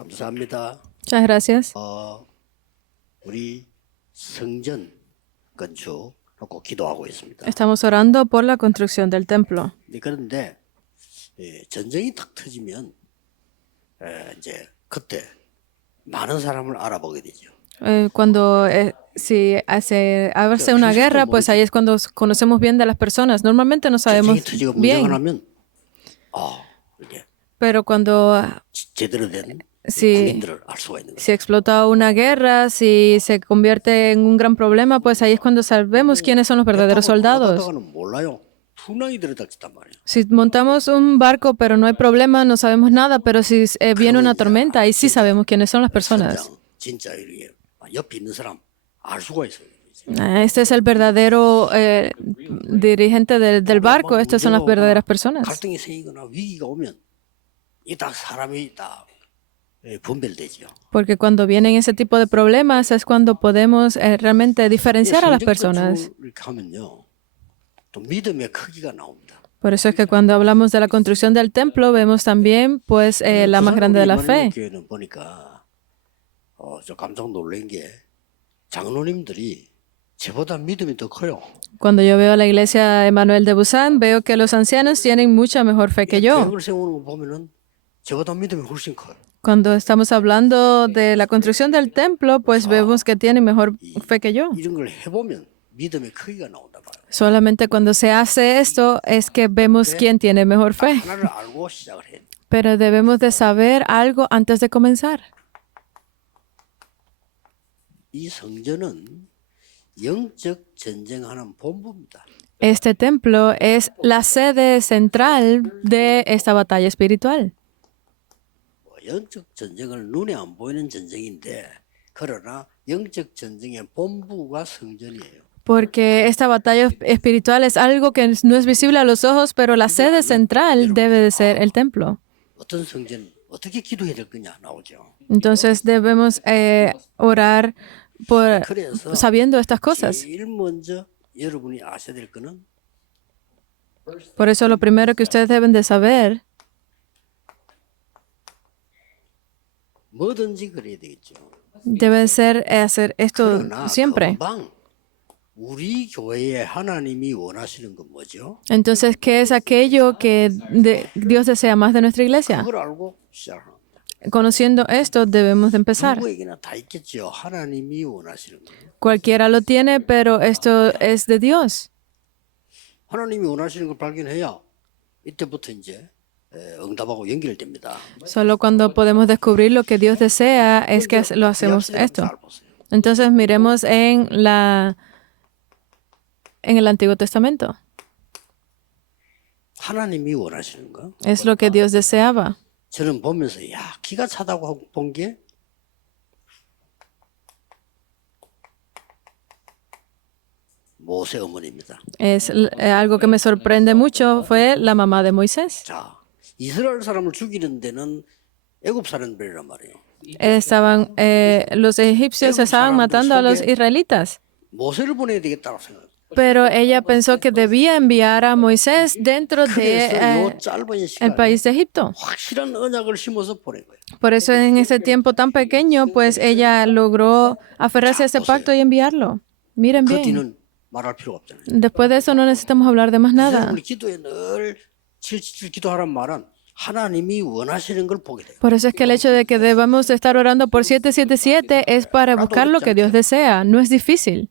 감사합니다. Muchas gracias. 우리 성전 건축 놓고 기도하고 있습니다. Estamos orando por la construcción del templo. 그런데 전쟁이 탁 터지면 이제 그때 많은 사람을 알아보게 되죠. Cuando si abre una guerra, pues ahí es cuando conocemos bien de las personas. Normalmente no sabemos 전쟁이 터지고 문제가 bien, 나면 이게 pero cuando 제대로 된 si, 군인들을 알 수가 있는 거예요. si explota una guerra, si se convierte en un gran problema, pues ahí es cuando sabemos quiénes son los verdaderos soldados. 올라가다가는 몰라요. 풍랑이 들이닥쳤단 말이에요. Si montamos un barco, pero no hay problema, no sabemos nada, pero si viene una tormenta, ahí sí sabemos quiénes son las personas. 선장 진짜 이렇게 옆에 있는 사람 알 수가 있어요. Este es el verdadero dirigente del barco. Estas son las verdaderas personas. 갈등이 생기거나 위기가 오면 이 딱 사람이 딱 분별되죠. Porque cuando vienen ese tipo de problemas es cuando podemos realmente diferenciar a las personas. 이렇게 하면요, 또 믿음의 크기가 나옵니다. Por eso es que cuando hablamos de la construcción del templo vemos también pues la más grande de la fe. 교회는 보니까 저 깜짝 놀란 게 장로님들이 저보다 믿음이 더 커요. Cuando yo veo la iglesia Emmanuel de Busan, veo que los ancianos tienen mucha mejor fe que yo. 계획을 세우는 거 보면은 저보다 믿음이 훨씬 커요. Cuando estamos hablando de la construcción del templo, pues vemos que tienen mejor fe que yo. 이런 걸 해보면 믿음의 크기가 나온다 봐요. Solamente cuando se hace esto es que vemos quién tiene mejor fe. 하나를 알고 시작을 해야 돼. Pero debemos de saber algo antes de comenzar. 이 성전은 영적 전쟁하는 본부입니다. Este templo es la sede central de esta batalla espiritual. 영적 전쟁을 눈에 안 보이는 전쟁인데 그러나 영적 전쟁의 본부가 성전이에요. Porque esta batalla espiritual es algo que no es visible a los ojos, pero la sede central debe de ser el templo. 어떤 성전 어떻게 기도해야 될 거냐 나오죠. Entonces debemos orar por, 그래서 sabiendo estas cosas. 제일 먼저 여러분이 아셔야 될 거는 Por eso lo primero que ustedes deben de saber 뭐든지 그래야 되겠죠. debe ser hacer esto 그러나 siempre. 금방 우리 교회에 하나님이 원하시는 건 뭐죠? Entonces, ¿qué es aquello que Dios desea más de nuestra iglesia? 그걸 알고 시작합니다. Conociendo esto, debemos de empezar. 누구에게나 다 있겠죠. 하나님이 원하시는 거. Cualquiera lo tiene, pero esto es de Dios. 하나님이 원하시는 걸 발견해야 이때부터 이제 응답하고 연결됩니다. Solo cuando podemos descubrir lo que Dios desea es que lo hacemos esto. 잘 보세요. Entonces, miremos en el Antiguo Testamento. 하나님이 원하시는 거. Es lo que Dios deseaba. 저는 보면서 야 기가 차다고 본 게 모세 어머니입니다. Es algo que me sorprende mucho fue la mamá de Moisés. 자, 이스라엘 사람을 죽이는 데는 애굽 사람들이란 말이에요. Los egipcios estaban matando a los israelitas. 모세를 보내야 되겠다고 생각해요. Pero ella pensó que debía enviar a Moisés dentro 그래서 de 요 짧은 el 시간에 país de Egipto. 확실한 언약을 심어서 보낸 거예요. Por eso en ese tiempo tan pequeño, pues ella logró aferrarse a ese pacto y enviarlo. Miren 그 bien. 뒤는 말할 필요가 없잖아요. Después de eso no necesitamos hablar de más nada. 우리 기도에 늘 질질 기도하란 말은 하나님이 원하시는 걸 보게 돼요. Por eso es que el hecho de que debamos de estar orando por 777 es para buscar lo que Dios desea. No es difícil.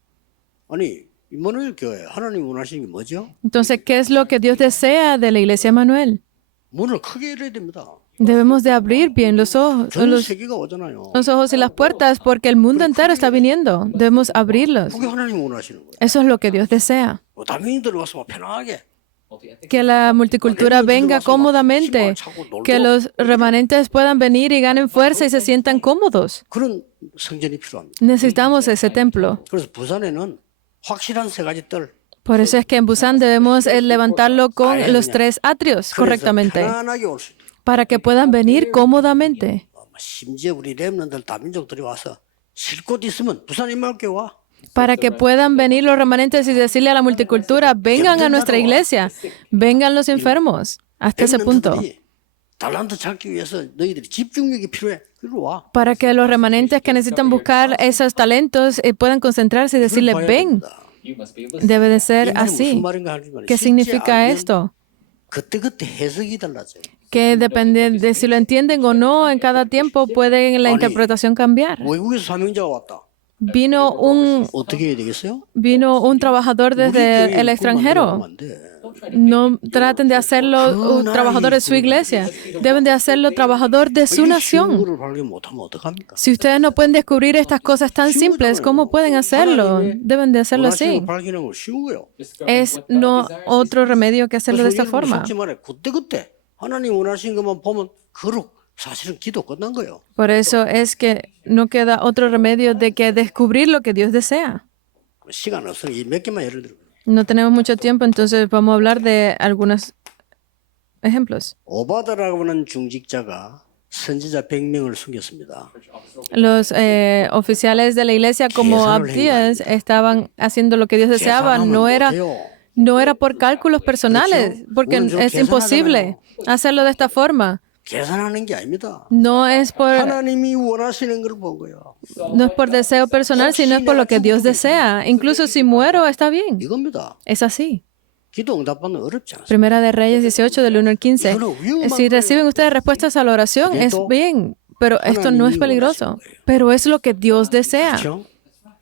아니 임마누엘 교회 하나님 원하시는 게 뭐죠? Entonces, ¿qué es lo que Dios desea de la iglesia Manuel? 문을 크게 열어야 됩니다. Debemos de abrir bien los ojos, 전 los 세계가 오잖아요. ojos y las puertas porque el mundo entero está viniendo. Debemos abrirlos. 그게 하나님 원하시는 거예요. Eso es lo que Dios desea. 다민이 들어와서 막 편하게 Que la multicultura venga cómodamente, que los remanentes puedan venir y ganen fuerza y se sientan cómodos. 그런 성전이 필요합니다. Necesitamos ese templo. 그래서 부산에는 확실한 세 가지 뜰. Por eso es que en Busan debemos levantarlo con los 3 atrios correctamente, 편안하게 올 수 있도록. para que puedan venir cómodamente. 심지어 우리 렘넌들 다민족들이 와서 쉴 곳 있으면 부산 임마을교회 와. Para que puedan venir los remanentes y decirle a la multicultura, vengan a nuestra iglesia, vengan los enfermos, hasta ese punto. 렘넌들이 달란트 찾기 위해서 너희들이 집중력이 필요해. 이리로 와. para que los remanentes que necesitan buscar esos talentos puedan concentrarse y decirle, 이걸 봐야 ven, 됩니다. debe de 이 ser 말이 무슨 así. 말인가 하지만 ¿Qué 실제 significa 알면 esto? 그때그때 해석이 달라져요. Que depende de si lo entienden o no en cada tiempo, puede la interpretación cambiar. 외국에서 사명자가 왔다. Vino 어떻게 해야 되겠어요? un trabajador 우리 desde 교회 el 그거 extranjero. 만들어가면 안 돼. No traten de hacerlo un trabajador de su iglesia. Deben de hacerlo trabajador de su 이게 쉬운 nación. 거를 발견 못하면 어떡합니까? Si ustedes no pueden descubrir estas cosas tan simples, ¿cómo pueden hacerlo? Deben de hacerlo 원하시는 así. 걸 발견하는 건 쉬운 거예요. Es no otro remedio que hacerlo de esta 여러분 forma. 속지 말아요. 그때그때 하나님 원하시는 것만 보면 그로 사실은 기도 끝난 거예요. Por eso es que no queda otro remedio de que descubrir lo que Dios desea. 시간 없으니 몇 개만 예를 들어. No tenemos mucho tiempo, entonces vamos a hablar de algunos ejemplos. 오바다라고 하는 중직자가 선지자 100명을 숨겼습니다. Los oficiales de la iglesia como 계산을 Abdías estaban haciendo lo que Dios deseaba. 계산하면 못해요. No era por cálculos personales, porque es imposible hacerlo de esta forma. 계산하는 게 아닙니다. No es 하나님이 원하시는 걸 본 거예요. no es por deseo personal, sino es por lo que Dios desea. Incluso si muero, está bien. 이겁니다. Es así. 기도 응답받는 어렵지 않습니다. Primera de Reyes 18, del 1 al 15. Si reciben ustedes respuestas a la oración, es bien, pero esto no es peligroso. Pero es lo que Dios desea. 그렇죠?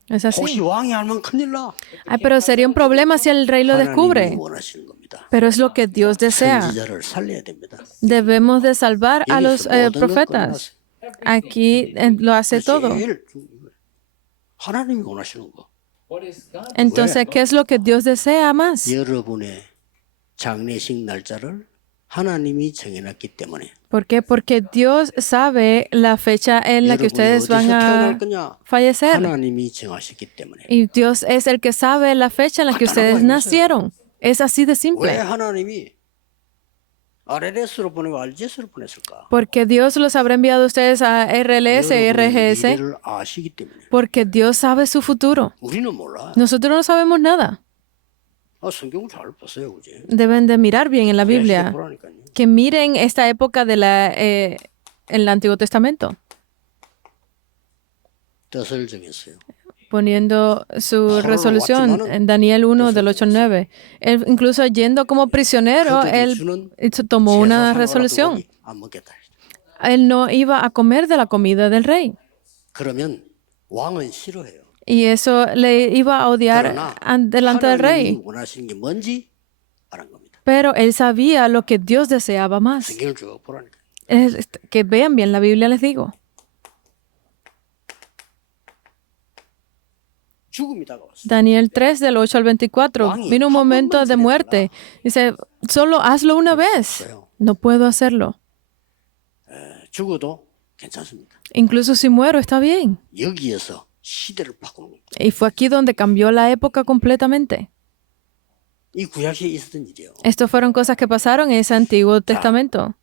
Es 혹시 así. 왕이 알면 큰일 나. Ay, pero sería un problema si el rey lo 하나님이 descubre. 원하시는 겁니다. Pero es lo que Dios desea. 선지자를 살려야 됩니다. Debemos de salvar a los 여기서 모든 걸 profetas. 끝났어요. Aquí lo hace todo. 제일 중요한 거예요. 하나님이 원하시는 거. Entonces, ¿qué es lo que Dios desea más? 여러분의 장례식 날짜를 하나님이 정해놨기 때문에 ¿Por qué? Porque Dios sabe la fecha en la que 여러분이 ustedes 어디서 van 태어날 a 거냐 fallecer. 하나님이 정하셨기 때문에 Y Dios es el que sabe la fecha en la que ustedes nacieron. Es así de 왜 simple. 하나님이 RLS로 보내고 RGS로 보냈을까? Porque Dios los habrá enviado a ustedes a RLS y 여러분의 RGS. 미래를 아시기 때문에 Porque Dios sabe su futuro. 우리는 몰라. Nosotros no sabemos nada. 성경을 잘 보세요, 그지? Deben de mirar bien en la Biblia. 보라니까요. Que miren esta época de en el Antiguo Testamento. 뜻을 정했어요. Poniendo su resolución en Daniel 1 del 8 al 9. Él, incluso yendo como prisionero, 그들이 él 주는 tomó una 제사상으로 resolución. 고기 안 먹겠다. Él no iba a comer de la comida del rey. 그러면 왕은 싫어해요. Y eso le iba a odiar 그러나 delante del 하나님이 rey. 원하시는 게 뭔지 알은 겁니다. Pero él sabía lo que Dios deseaba más. 성경을 쭉 보라니까. Que vean bien la Biblia, les digo. 죽음이 다가왔어요. Daniel 3 del 8 al 24. Vino un momento de muerte. Dice, solo hazlo una vez. No puedo hacerlo. 죽어도 괜찮습니다. Incluso si muero, está bien. 여기에서 시대를 바꾸는 겁니다. Y fue aquí donde cambió la época completamente. 이 구약에 있었던 일이에요. Estas fueron cosas que pasaron en ese Antiguo Testamento.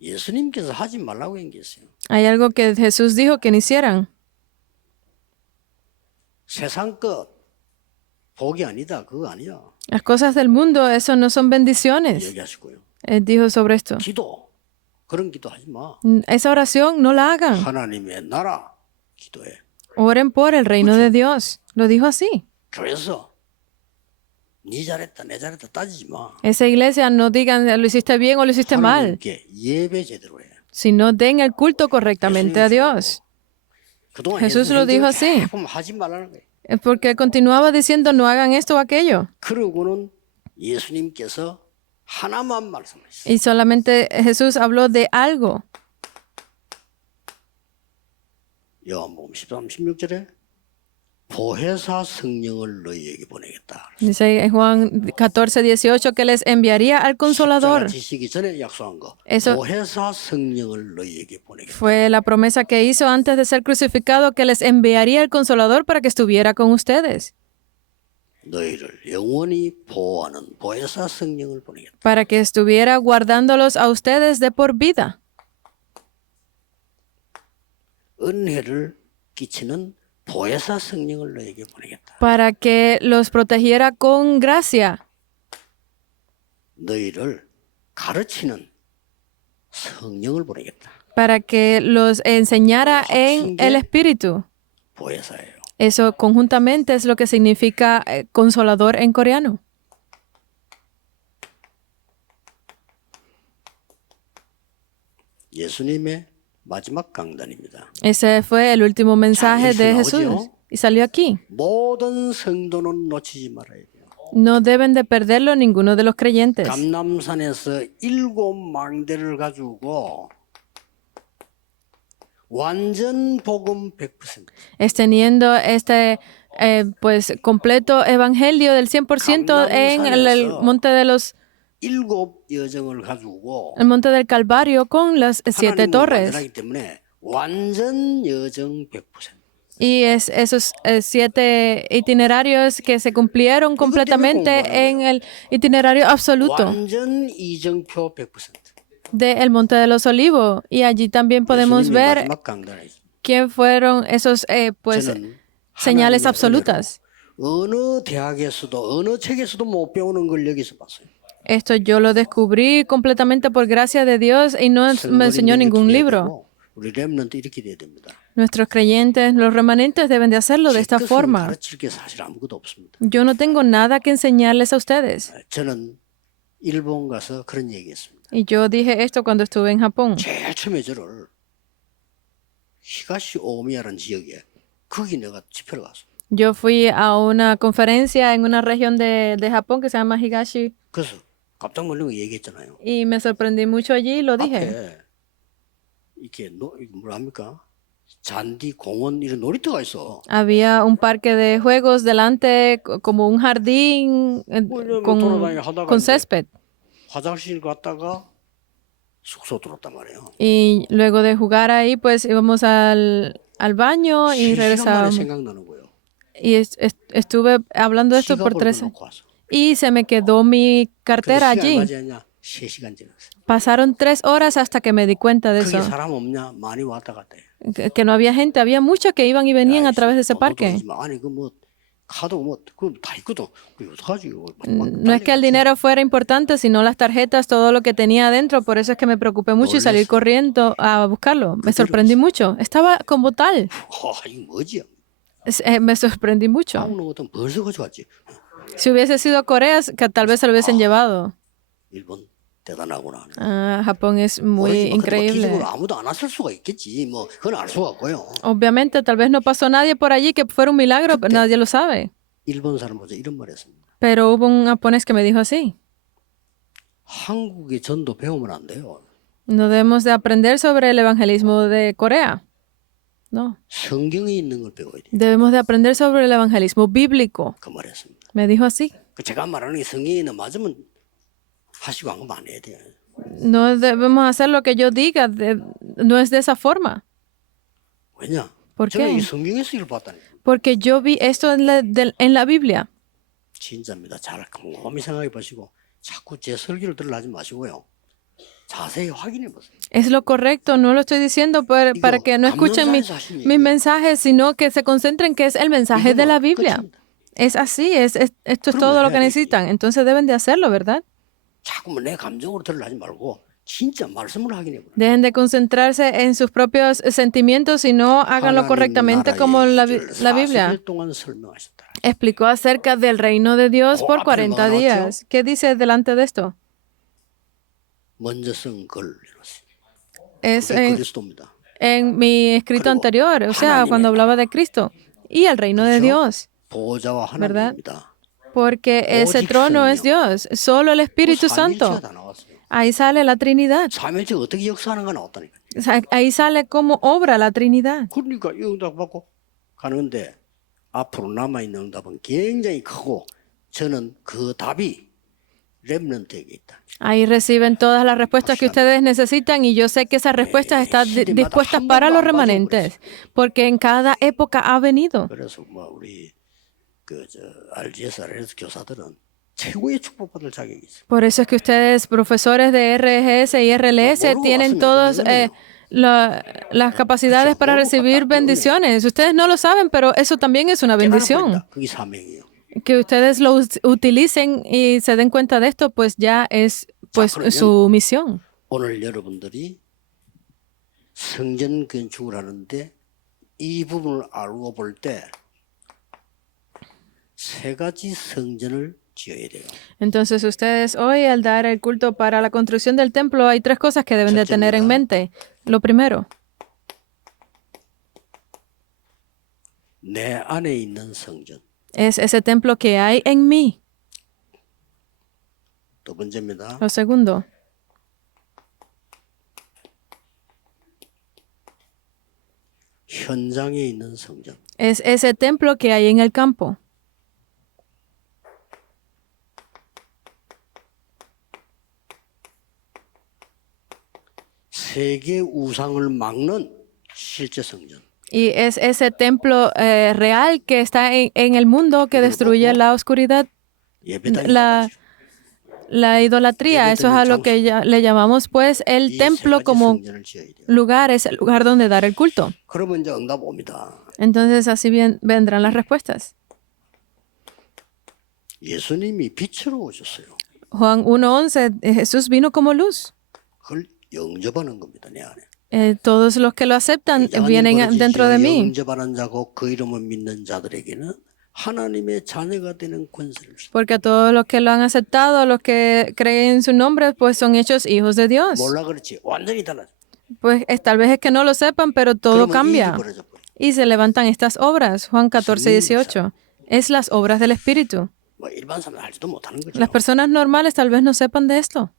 예수님께서 하지 말라고 한 게 있어요. Hay algo que Jesús dijo que no hicieran. 세상 것 복이 아니다. 그거 아니야. Las cosas del mundo, eso no son bendiciones. 얘기하시고요. Él dijo sobre esto. 기도 그런 기도 하지 마. Esa oración no la hagan. 하나님의 나라 기도해. Oren por el reino de Dios. Lo dijo así. 교회에서 네 잘했다 내 잘했다 따지지 마. Esa iglesia no digan lo hiciste bien o lo hiciste mal, 하나님께 예배 제대로 해. sino den el culto correctamente a Dios. 그동안 Jesús lo dijo así. 조금 하지 말라는 거예요. Es porque continuaba diciendo no hagan esto o aquello. 그러고는 예수님께서 하나만 말씀하셨어요. Y solamente Jesús habló de algo. 요한복음 13, 16절에 보혜사 성령을 너희에게 보내겠다. Dice en Juan 14, 18 que les enviaría al Consolador. 십자가 지시기 전에 약속한 거. Eso- 보혜사 성령을 너희에게 보내겠다. Fue la promesa que hizo antes de ser crucificado que les enviaría el Consolador para que estuviera con ustedes. 너희를 영원히 보호하는 보혜사 성령을 보내겠다. Para que estuviera guardándolos a ustedes de por vida. 은혜를 끼치는 보혜사 성령을 너에게 보내겠다. para que los protegiera con gracia, 너희를 가르치는 성령을 보내겠다. para que los enseñara en el Espíritu. 보혜사예요. Eso conjuntamente es lo que significa consolador en coreano. 예수님의 마지막 강단입니다. Ese fue el último mensaje de 자, Jesús. 나오죠? Y salió aquí. 모든 성도는 놓치지 말아야 돼요. No deben de perderlo ninguno de los creyentes. 감람산에서 7망대를 가지고 완전 복음 100%. Es teniendo este pues completo evangelio del 100% en el monte de los 7 여정을 가지고 el monte del Calvario con las 7 하나님을 torres. 만나기 때문에 완전 여정 100%. Y es esos 7 itinerarios que se cumplieron completamente en el itinerario absoluto 완전 이정표 100%. del Monte de los Olivos. Y allí también podemos 예수님이 ver 마지막 강단에 있습니다. quién fueron esos pues 저는 señales 하나님의 absolutas. 은혜로 어느 대학에서도 어느 책에서도 못 배우는 걸 여기서 봤어요. Esto yo lo descubrí completamente por gracia de Dios y no me enseñó 성도님들이 ningún 이렇게 해야 libro. 되고, 우리 렘넌트 이렇게 돼야 됩니다. Nuestros creyentes, los remanentes deben de hacerlo de esta 제 것은 forma. 가르칠 게 사실 아무것도 없습니다. Yo no tengo nada que enseñarles a ustedes. 저는 일본 가서 그런 얘기했습니다. Y yo dije esto cuando estuve en Japón. 제일 처음에 저를 히가시 오미야라는 지역에 거기 내가 집회를 갔어. Yo fui a una conferencia en una región de Japón que se llama Higashi 그래서 깜짝 놀란 거 얘기했잖아요. y me sorprendí mucho allí y lo dije. 앞에 이게 뭐랍니까? 잔디, 공원 이런 놀이터가 있어. Había un parque de juegos delante, como un jardín con césped. 화장실 갔다가 숙소 들었단 말이에요. Y luego de jugar ahí, pues íbamos al baño y 3시간 만에 regresábamos. 생각나는 거예요. Y estuve hablando de esto por 지갑을 3 años. 놓고 왔어. Y se me quedó mi cartera 근데 시간이 allí. 맞았냐? 3시간 지났어. Pasaron 3 horas hasta que me di cuenta de 거기 eso. 사람 없냐? 많이 왔다 갔다 해. Que no había gente, había muchos que iban y venían a través de ese parque. 아니 카드 다 있거든. 어떡하지? No es que el dinero fuera importante, sino las tarjetas, todo lo que tenía adentro. Por eso es que me preocupé mucho y salí corriendo a buscarlo. Me sorprendí mucho. Estaba como tal. 이거 뭐지? Me sorprendí mucho. 아무나 것도 벌써 가져왔지. Si hubiese sido Corea, que tal vez se lo hubiesen llevado. 일본 대단하구나. Japón es muy increíble. 기적으로 아무도 안 왔을 수가 있겠지. 그건 알 수가 없고요. Obviamente, tal vez no pasó nadie por allí que fuera un milagro, pero nadie lo sabe. 일본 사람 보자 이런 말 했습니다. Pero hubo un japonés que me dijo así. 한국의 전도 배우면 안 돼요. No debemos de aprender sobre el evangelismo de Corea. No. 성경에 있는 걸 배워야 돼요. Debemos de aprender sobre el evangelismo bíblico. 그 말 했습니다. Me dijo así. 제가 말하는 게 성경에 있는 맞으면 하시고 한 거 안 해야 돼요. No debemos hacer lo que yo diga. No es de esa forma. 왜냐? ¿Por 저는 qué? 이 성경에서 이걸 봤다니까. Porque yo vi esto en la Biblia. 진짜입니다. 잘 곰곰이 생각해 보시고 자꾸 제 설교를 들으려지 마시고요. 자세히 확인해 보세요. Es lo correcto, no lo estoy diciendo para que no escuchen mis mensajes, sino que se concentren que es el mensaje de la Biblia. Es así, esto es todo lo que necesitan. Entonces deben de hacerlo, ¿verdad? 자꾸만 내 감정으로 들으려지 말고 진짜 말씀을 확인해 보세요. Dejen de concentrarse en sus propios sentimientos y no háganlo correctamente como la Biblia 40일 동안 설명하셨다. explicó acerca del reino de Dios por 40 días. ¿Qué dice delante de esto? 먼저 쓴 걸 이뤘습니다. Es 그게 그리스도입니다. en mi escrito anterior, o sea, cuando hablaba de Cristo y el reino de Dios, 보호자와 ¿verdad? 하나님입니다. Porque ese trono es Dios, solo el Espíritu Santo. 삼일체가 다 나왔어요. Ahí sale la Trinidad. 삼일체 어떻게 역사하는가 나왔다니까. O sea, ahí sale cómo obra la Trinidad. 그러니까 이 응답 받고 가는데 앞으로 남아있는 응답은 굉장히 크고 저는 그 답이 렘넌트에게 있다. Ahí reciben todas las respuestas que ustedes necesitan y yo sé que esas respuestas están dispuestas para los remanentes, porque en cada época ha venido. 그래서 우리 RGS 교사들은 최고의 축복받을 자격이 있어요. Por eso es que ustedes, profesores de RGS y RLS, tienen todos las capacidades para recibir bendiciones. Ustedes no lo saben, pero eso también es una bendición. 깨달아 버린다. 그게 사명이에요. Que ustedes lo utilicen y se den cuenta de esto, pues ya es pues 그러면 su misión. 오늘 여러분들이 성전 건축을 하는데 이 부분을 알고 볼 때 세 가지 성전을 지어야 돼요. Entonces ustedes hoy al dar el culto para la construcción del templo hay tres cosas que deben de tener en mente. Lo primero, 내 안에 있는 성전. es ese templo que hay en mí. 두 번째입니다. Lo segundo, 현장에 있는 성전. es ese templo que hay en el campo. 세계 우상을 막는 실제 성전. Y es ese templo real que está en el mundo que destruye la oscuridad, 예배당이 la idolatría. Eso es a lo que le llamamos pues el 이세 templo 가지 como 성전을 지어야 돼요. lugar, es el lugar donde dar el culto. 그러면 이제 응답 옵니다. Entonces así bien vendrán las respuestas. 예수님이 빛으로 오셨어요. Juan 1:11, Jesús vino como luz. 그걸 영접하는 겁니다. 내 안에. Todos los que lo aceptan vienen dentro de mí. 영접하는 자고 그 이름을 믿는 자들에게는 하나님의 자녀가 되는 권세를 주셨다. Porque a todos los que lo han aceptado, los que creen en su nombre, pues son hechos hijos de Dios. 몰라 그렇지. 완전히 달라져. Pues tal vez es que no lo sepan, pero todo 그러면 cambia. 일이 벌어져 버려. Y se levantan estas obras. Juan 14:18. Es las obras del Espíritu. 뭐 일반 사람은 알지도 못하는 거죠. Las personas normales tal vez no sepan de esto.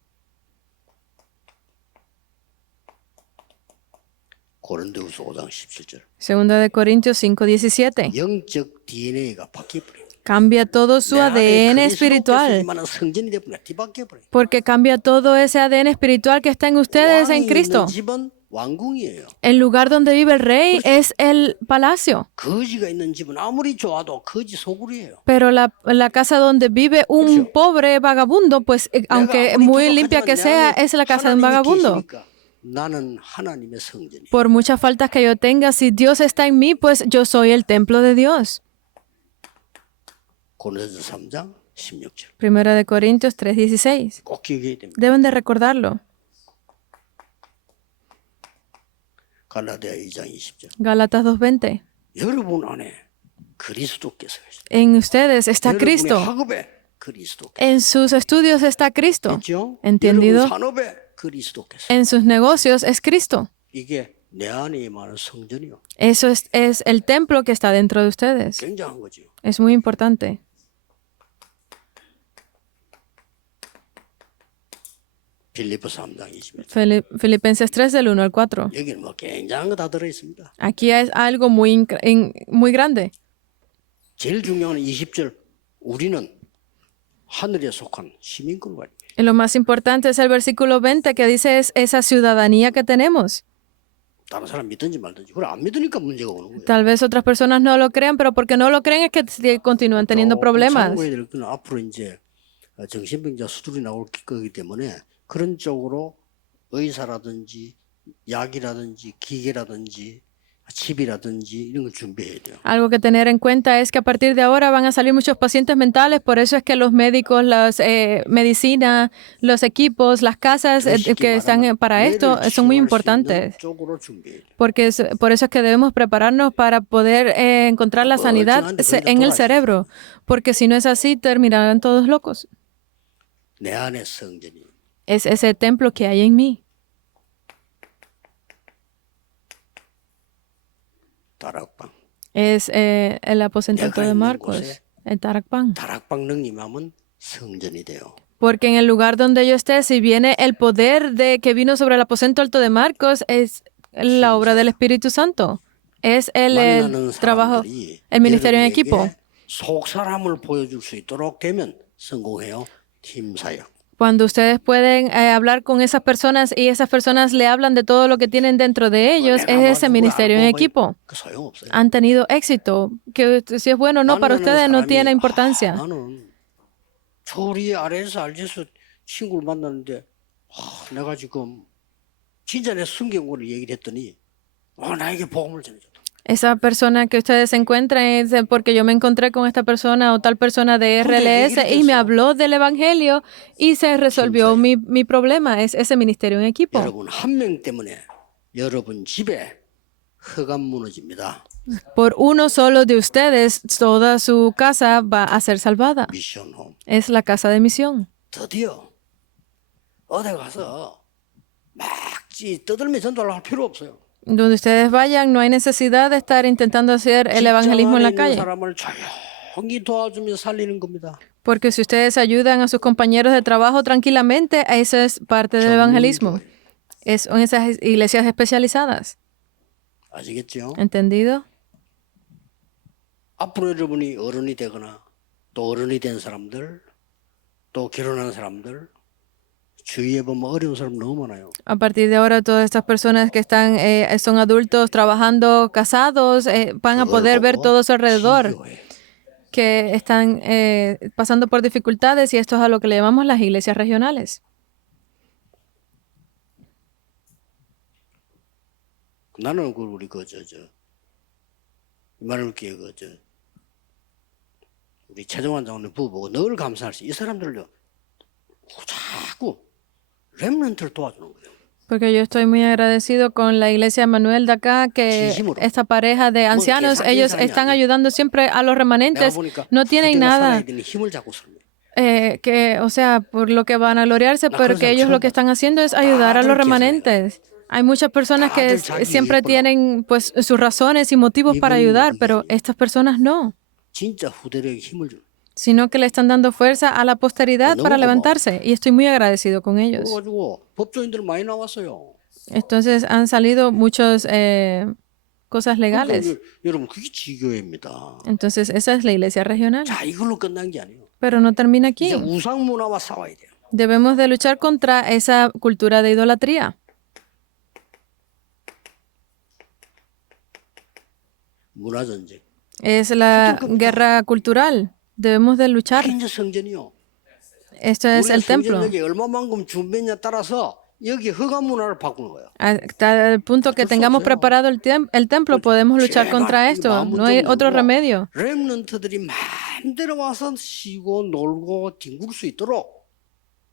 고린도후서 5장 17절. Segunda de Corintios 5:17. 영적 DNA가 바뀌어버려. Cambia todo su ADN espiritual. 성전이 되어버려. 뒤바뀌어버려. Porque cambia todo ese ADN espiritual que está en ustedes en Cristo. 집은 왕궁이에요. El lugar donde vive el rey es el palacio. 거지가 있는 집은 아무리 좋아도 거지 소굴이에요. Pero la casa donde vive un pobre vagabundo, pues aunque muy limpia que sea, es la casa de un vagabundo. 나는 하나님의 성전이에요. Por muchas faltas que yo tenga, si Dios está en mí, pues yo soy el templo de Dios. 고린도서 3장 16절. Primera de Corintios 3:16. 꼭 기억해야 됩니다. Deben de recordarlo. 갈라디아 2장 20절. Gálatas 2:20. 여러분 안에 그리스도께서 계시다. En ustedes está 여러분의 Cristo. 학업에 그리스도께서 En sus estudios está Cristo. 있죠? ¿Entendido? 여러분 산업에 그리스도께서. En sus negocios es Cristo. 이게 내 안에 임하는 성전이요. Eso es el templo que está dentro de ustedes. 굉장한 거죠. Es muy importante. 빌립보 3장 21절. Filipenses 3 del 1 al 4. 여기는 뭐 굉장한 거 다 들어있습니다. Aquí es algo muy grande. 제일 중요한 20절. 우리는 하늘에 속한 시민권을 가지고 Y lo más importante es el versículo 20 que dice es esa ciudadanía que tenemos. 다른 사람 믿든지 말든지. 그걸 안 믿으니까 문제가 오는 거예요. Tal vez otras personas no lo crean, pero porque no lo creen es que continúan teniendo problemas. 참고해야 될 거는 앞으로 이제 정신병자 수술이 나올 거기 때문에 그런 쪽으로 의사라든지 약이라든지 기계라든지 집이라든지 이런 걸 준비해야 돼요. Algo que tener en cuenta es que a partir de ahora van a salir muchos pacientes mentales, por eso es que los médicos, las medicina, los equipos, las casas que están para esto son muy importantes. 쪽으로 준비해야 돼요. Porque por eso es que debemos prepararnos para poder encontrar la sanidad en el cerebro, porque si no es así terminarán todos locos. 내 안에 성전이 Es ese templo que hay en mí. 다락방. Es el aposento de 있는 Marcos, 곳에 el Tarakpan. 다락방 능임하면 성전이 돼요. Porque en el lugar donde yo esté, si viene el poder de que vino sobre el aposento alto de Marcos, es la obra del Espíritu Santo. Es el 만나는 trabajo, 사람들이 el ministerio en 여러분에게 equipo. 속 사람을 보여줄 수 있도록 되면 성공해요. 팀 사역. Cuando ustedes pueden hablar con esas personas y esas personas le hablan de todo lo que tienen dentro de ellos, es ese ministerio en equipo. 그 소용없어요. Han tenido éxito. Que si es bueno o no para ustedes no tiene importancia. 나는 조리 아래에서 알지에서 친구를 만났는데 내가 지금 진짜 내 순경고를 얘기를 했더니 나에게 복음을 전해줬다. Esa persona que ustedes encuentran es porque yo me encontré con esta persona o tal persona de RLS y me habló del evangelio y se resolvió mi problema. Es ese ministerio en equipo. 여러분 한 명 때문에 여러분 집에 흑암 무너집니다. Por uno solo de ustedes, toda su casa va a ser salvada. 미션 홈. Es la casa de misión. 드디어 어디 가서 막 떠들며 전도를 할 필요 없어요. Donde ustedes vayan, no hay necesidad de estar intentando hacer el evangelismo en la calle. 사람을 조용히 도와주며 살리는 겁니다. Porque si ustedes ayudan a sus compañeros de trabajo tranquilamente, eso es parte del evangelismo. Son esas iglesias especializadas. 아시겠죠? ¿Entendido? 앞으로 여러분이 어른이 되거나 또 어른이 된 사람들 또 결혼한 사람들 주위에 보면 어려운 사람 너무 많아요. A partir de ahora, todas estas personas que están, son adultos, trabajando, casados, van a poder ver todo a su alrededor, 기교회. que están pasando por dificultades, y esto es a lo que le llamamos las iglesias regionales. 나는 우리 이만울교회 우리 최종환 장로님 부부고 늘 감사할 수 이 사람들요 자꾸 렘넌트를 도와주는 거예요. Porque yo estoy muy agradecido con la iglesia Manuel de acá, que esta pareja de ancianos, ellos están ayudando siempre a los remanentes. No tienen nada o sea, por lo que van a gloriarse, pero que ellos lo que están haciendo es ayudar a los remanentes. Hay muchas personas que siempre tienen pues sus razones y motivos para ayudar, pero estas personas no, 진짜 후대력에 힘을 줘. sino que le están dando fuerza a la posteridad para levantarse, y estoy muy agradecido con ellos. 그래가지고 법조인들 많이 나왔어요. Entonces han salido muchas cosas legales. 여러분 그게 지교회입니다. Entonces esa es la iglesia regional. 자 이걸로 끝난 게 아니에요. Pero no termina aquí. 이제 우상 문화와 싸워야 돼요. Debemos de luchar contra esa cultura de idolatría. 문화 전쟁. Es la guerra cultural. Debemos de luchar. 이제 성전이요. Esto es el templo. 성전력이 얼마만큼 준비했냐 따라서 여기 흑암 문화를 바꾸는 거예요. Hasta el punto que tengamos preparado el templo, podemos luchar contra esto. No hay otro remedio. 렘넌트들이 마음대로 와서 쉬고 놀고 뒹굴 수 있도록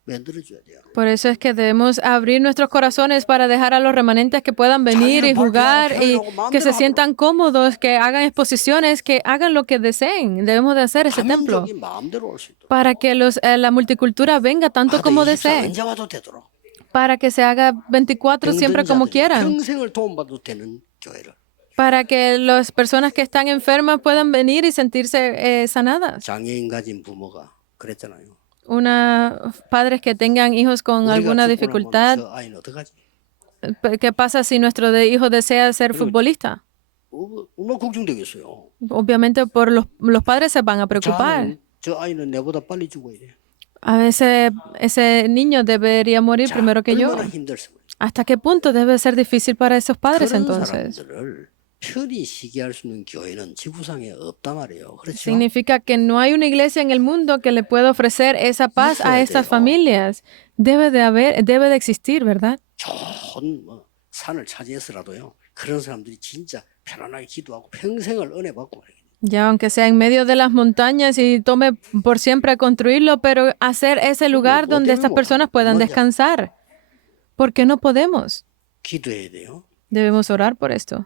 만들어줘야 돼요. Por eso es que debemos abrir nuestros corazones para dejar a los remanentes que puedan venir y jugar y que se sientan cómodos, que hagan exposiciones, que hagan lo que deseen. Debemos de hacer ese templo 가민족이 마음대로 올 수 있도록. para que la multicultura venga tanto como deseen, 언제 와도 되도록. para que se haga 24 siempre como 병든 자들이 quieran, 평생을 도움받아도 되는 교회를. para que las personas que están enfermas puedan venir y sentirse sanadas. 장애인 가진 부모가 그랬잖아요. Padres que tengan hijos con alguna dificultad, 저 아이는 어떡하지? ¿qué pasa si nuestro hijo desea ser futbolista? 얼마나 걱정되겠어요. Obviamente por los padres se van a preocupar. 저 아이는 내보다 빨리 죽어야 돼. A veces ese niño debería morir primero que yo. 얼마나 힘들었어요. ¿Hasta qué punto debe ser difícil para esos padres 그런 entonces? 사람들을 편히 쉬게 할 수 있는 교회는 지구상에 없단 말이에요. 그렇죠? Significa que no hay una iglesia en el mundo que le pueda ofrecer esa paz a estas familias. Debe de existir, ¿verdad? 좋은 산을 차지해서라도요. 그런 사람들이 진짜 편안하게 기도하고 평생을 은혜 받고 말이에요. Ya aunque sea en medio de las montañas y tome por siempre construirlo, pero hacer ese lugar donde estas personas puedan descansar. ¿Por qué no podemos? 기도해야 돼요. Debemos orar por esto.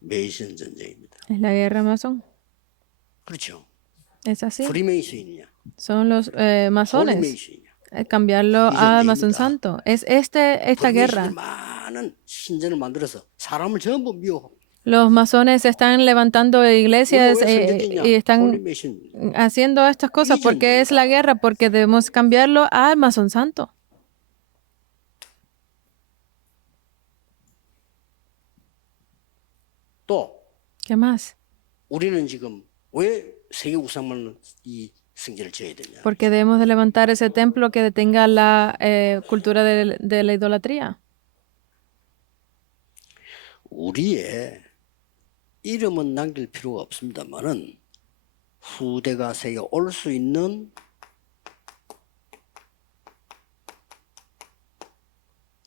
메이슨 전쟁입니다. Es la guerra masón. 그렇죠. Es así. 프리메이슨이냐, Son los masones. 홀리메이슨이냐. Cambiarlo a masón santo. Es esta guerra. 많은 신전을 만들어서 사람을 전부 미워하고. Los masones están levantando iglesias y están 홀리메이슨. haciendo estas cosas porque es la guerra, porque debemos cambiarlo al masón santo. 또 ¿Qué más? 우리는 지금 왜 세계 우상만 이 성전을 지어야 되냐? Porque debemos de levantar ese templo que detenga la cultura de la idolatría. 우리의 이름은 남길 필요가 없습니다만은 후대가 새겨 올 수 있는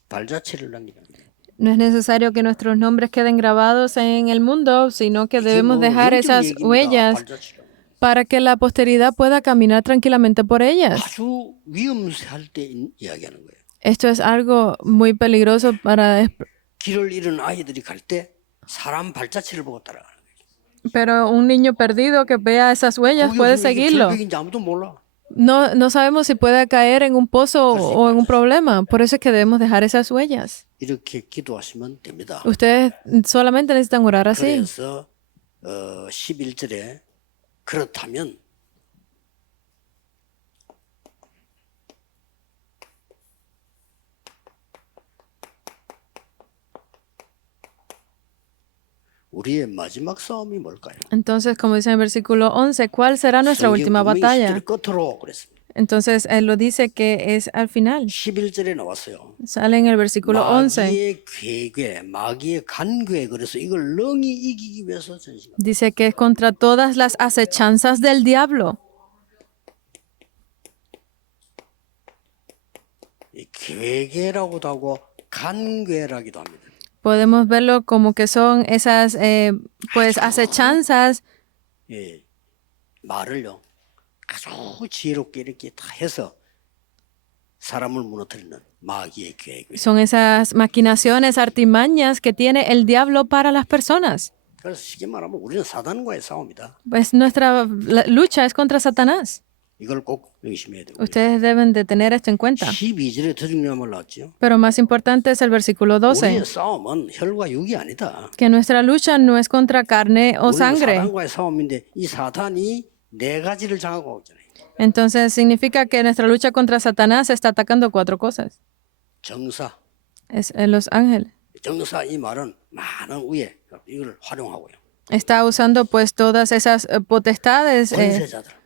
발자취를 남기는 거예요. No es necesario que nuestros nombres queden grabados en el mundo, sino que debemos dejar esas huellas 발자취가. para que la posteridad pueda caminar tranquilamente por ellas. 아주 위험할 때 이야기하는 거예요. Esto es algo muy peligroso para... 길을 잃은 아이들이 갈 때 사람 발자취를 보고 따라가는 거예요. Pero un niño perdido que vea esas huellas puede seguirlo. 절벽인지 아무도 몰라. No sabemos si puede caer en un pozo o en un problema. Por eso es que debemos dejar esas huellas. 이렇게 기도하시면 됩니다. Ustedes solamente necesitan orar así. 그래서 11절에 그렇다면 우리의 마지막 싸움이 뭘까요? Entonces, como dice en el versículo 11, ¿cuál será nuestra última batalla? 끝으로 그랬습니다. Entonces, él lo dice que es al final. 11절에 나왔어요. Sale en el versículo 11. 마귀의 괴괴, 마귀의 간괴, 그래서 이걸 능히 이기기 위해서 전신. Dice que es contra todas las acechanzas del diablo. 이 괴괴라고도 하고 간괴라기도 합니다. Podemos verlo como que son esas pues acechanzas 예, 말을요 아주 지혜롭게 이렇게 다 해서 사람을 무너뜨리는 마귀의 괴괴. son esas maquinaciones, artimañas que tiene el diablo para las personas. 그래서 쉽게 말하면 우리는 사단과의 싸움이다. Pues nuestra lucha es contra Satanás. 이걸 꼭 명심해야 되고요. Ustedes deben de tener esto en cuenta. 12절에 더 중요한 말 나왔죠. Pero más importante es el versículo 12, 우리의 싸움은 혈과 육이 아니다. que nuestra lucha no es contra carne o 우리는 sangre. 사단과의 싸움인데 이 사탄이 네 가지를 장하고 있잖아요. Entonces significa que nuestra lucha contra Satanás está atacando 4 cosas. 정사, Es los ángeles. 정사 이 말은 많은 위에 이걸 활용하고요. Está usando pues todas esas potestades, 권세자들,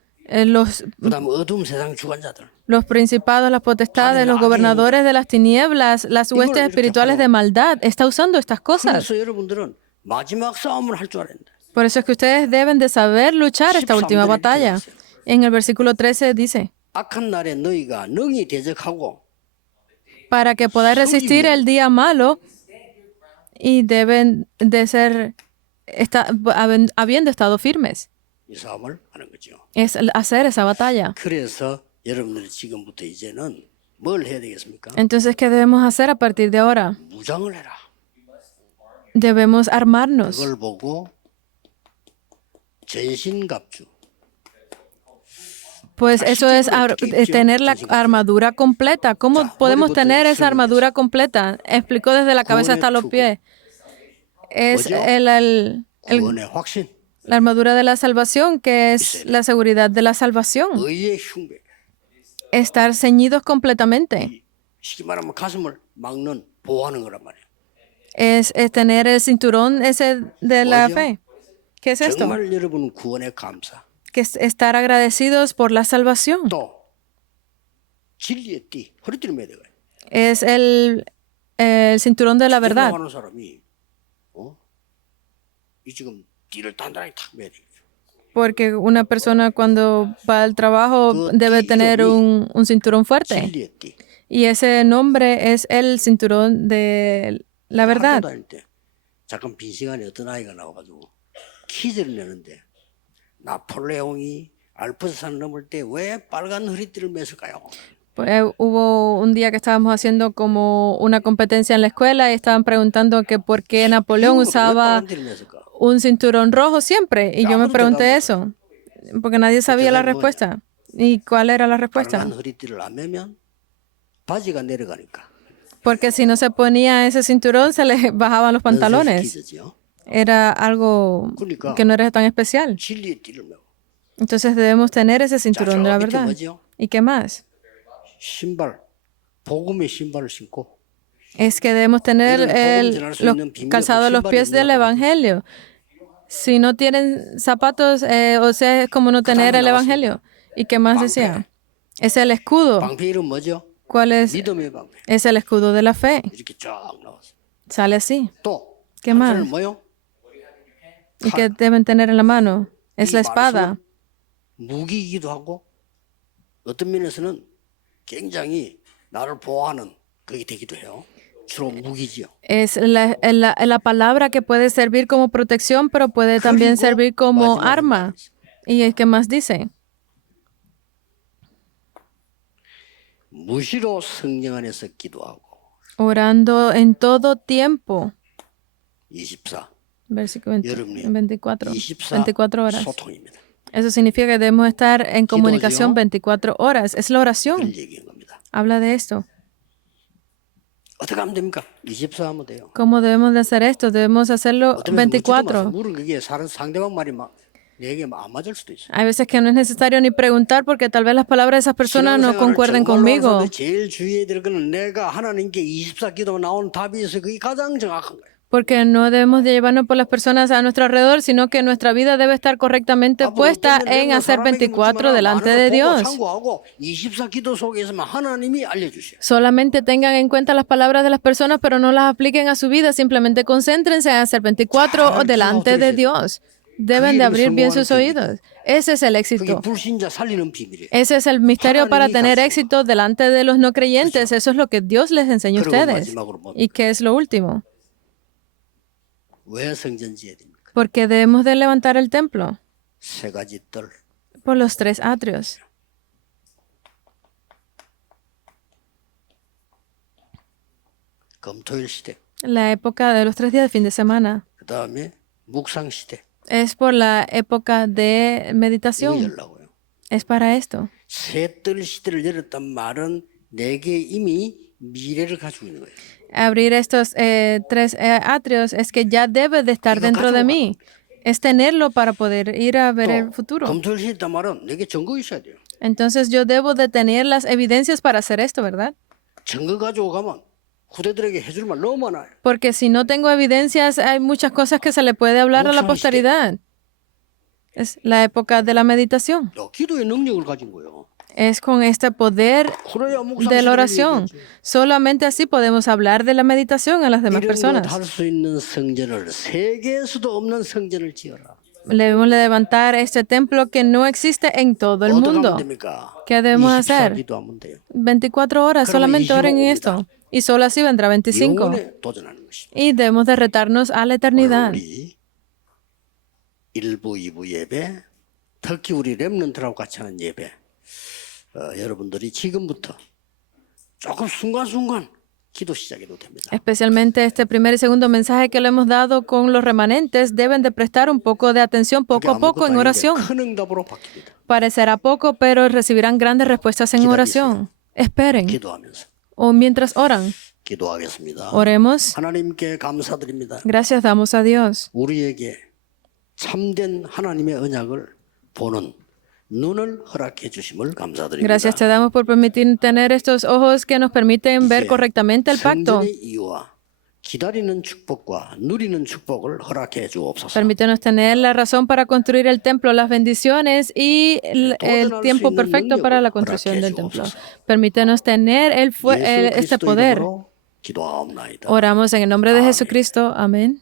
그다음 어두움 세상 주관자들. los principados, las potestades, los gobernadores de las tinieblas, las huestes espirituales de maldad. Está usando estas cosas. 그래서 여러분들은 마지막 싸움을 할 줄 알아야 된다. Por eso es que ustedes deben de saber luchar esta última batalla. En el versículo 13 dice, 악한 날에 너희가 능히 대적하고 para que podáis resistir el día malo y deben de ser, habiendo estado firmes. 이 싸움을 하는 거죠. Es hacer esa batalla. 그래서 여러분들이 지금부터 이제는 뭘 해야 되겠습니까? Entonces, ¿qué debemos hacer a partir de ahora? 무장을 해라. Debemos armarnos. 그걸 보고 전신갑주. Pues eso es tener la armadura completa. ¿Cómo podemos tener esa armadura completa? Explicó desde la cabeza hasta los pies. Es 구원의 확신, la armadura de la salvación, que es la seguridad de la salvación. 의의 흉배. Estar ceñidos completamente. 쉽게 말하면 가슴을 막는 보호하는 거란 말이에요. Es tener el cinturón ese de la fe. ¿Qué es esto? 정말 여러분 구원의 감사. Que es estar agradecidos por la salvación. 또 진리의 띠, 허리띠를 매야 돼요. Es el cinturón de la verdad. 하는 사람이 이 지금 띠를 단단하게 탁 매야 돼요. Porque una persona cuando va al trabajo debe tener un cinturón fuerte. 진리의 띠. Y ese nombre es el cinturón de la verdad. 학교 다닐 때 잠깐 빈 시간에 어떤 아이가 나와가지고 퀴즈를 내는데 나폴레옹이 알프스산 넘을 때 왜 빨간 허리띠를 맸을까요? Pues, hubo un día que estábamos haciendo como una competencia en la escuela y estaban preguntando que por qué Napoleón usaba un cinturón rojo siempre. Y yo me pregunté eso, porque nadie sabía la respuesta. ¿Y cuál era la respuesta? 빨간 허리띠를 안 매면 바지가 내려가니까. Porque si no se ponía ese cinturón se le bajaban los pantalones. 퀴즈죠. Era algo que no era tan especial. 진리의 띠를 매고. Entonces debemos tener ese cinturón de la 밑에 verdad. 뭐죠? ¿Y qué más? 신발, 복음의 신발을 신고. Es que debemos tener los calzados a los pies del Evangelio. Si no tienen zapatos, o sea, es como no tener el Evangelio. ¿Y qué más decía? Es el escudo. 방패 이름 뭐죠? ¿Cuál es? 믿음의 방패. Es el escudo de la fe. 이렇게 쫙 나왔어. Sale así. 또 ¿Qué más? 한편은 뭐요? ¿Y qué deben tener en la mano? Es la espada. 무기이기도 하고 어떤 면에서는 굉장히 나를 보호하는 그게 되기도 해요. 주로 무기지요. Es la palabra que puede servir como protección, pero puede también 그리고 servir como 마지막에 arma. 말이 있어요. ¿Y qué más dice? 무시로 성령 안에서 기도하고 Orando en todo tiempo. 24. Versículo 여러분이 24. 24 24 horas. 소통입니다. Eso significa que debemos estar en comunicación 기도죠. 24 horas. Es la oración. 그걸 얘기한 겁니다. Habla de esto. 어떻게 하면 됩니까? 24 하면 돼요. ¿Cómo debemos de hacer esto? Debemos hacerlo 어떤 면에서 묻지도 마세요. 24. 물은 그게 상대방 말이 막 내게 안 맞을 수도 있어요. Hay veces que no es necesario ni preguntar porque tal vez las palabras de esas personas no concuerden conmigo. 제일 주의해야 될 거는 내가 하나님께 24 기도가 나온 답이 있어요. 그게 가장 정확한 거예요. Porque no debemos de llevarnos por las personas a nuestro alrededor, sino que nuestra vida debe estar correctamente puesta en hacer 24 delante de Dios. 참고하고 24 기도 속에 있으면 하나님이 알려주셔요. Solamente tengan en cuenta las palabras de las personas, pero no las apliquen a su vida. Simplemente concéntrense en hacer 24 delante de Dios. Deben de abrir bien sus oídos. Ese es el 그게 éxito. 불신자 살리는 비밀이에요. Ese es el misterio para tener éxito delante de los no creyentes. Eso es lo que Dios les enseña a ustedes. ¿Y qué es lo último? 왜 성전 지어야 됩니까? Porque debemos de levantar el templo 세 가지 뜰. por los 3 atrios. 금토일 시대. La época de los 3 días de fin de semana. 그 다음에 묵상 시대. Es por la época de 이거 meditación. 열라고요. Es para esto. 새 뜰 시대를 열었단 말은 내게 이미 미래를 가지고 있는 거예요. Abrir estos 3 atrios es que ya debe de estar dentro de mí. Es tenerlo para poder ir a ver el futuro. 금토일 시대 있단 말은 내게 증거 있어야 돼요. Entonces yo debo de tener las evidencias para hacer esto, ¿verdad? 증거 가지고 가면 후대들에게 해줄 말 너무 많아요. Porque si no tengo evidencias, hay muchas cosas que se le puede hablar a la posteridad. Es la época de la meditación. 기도의 능력을 가진 거예요. Es con este poder 그래야 묵상 de la 시대를 oración. 얘기하지. Solamente así podemos hablar de la meditación a las demás 이런 personas. 것할수 있는 성전을 세계에서도 없는 성전을 지어라. Debemos levantar este templo que no existe en todo el 어떻게 mundo. 하면 됩니까? ¿Qué debemos 24 hacer? 기도하면 돼요. 24 horas, solamente oren en esto. Y solo así vendrá 25. 영원에 도전하는 것입니다. Y debemos de retarnos a la eternidad. 우리 1부, 2부 예배, 특히 우리 렘넌트라고 같이 하는 예배, 여러분들이 지금부터 조금 순간순간 기도 시작해도 됩니다. Especialmente este primer y segundo mensaje que le hemos dado con los remanentes, deben de prestar un poco de atención poco a poco en oración. 큰 응답으로 바뀝니다. Parecerá poco, pero recibirán grandes respuestas en oración. Esperen. 기도하면서 O mientras oran, 기도하겠습니다. oremos. 하나님께 감사드립니다. Gracias damos a Dios. 우리에게 참된 하나님의 언약을 보는 눈을 허락해 주심을 감사드립니다. Gracias te damos por permitir tener estos ojos que nos permiten ver 이제 correctamente el pacto. 성전의 이유와 기다리는 축복과 누리는 축복을 허락해 주옵소서. Permítenos tener la razón para construir el templo, las bendiciones y el tiempo perfecto para la construcción del templo. Permítenos tener este 예수 poder. 그리스도 이름으로 기도하옵나이다. Oramos en el nombre de Jesucristo. Amén.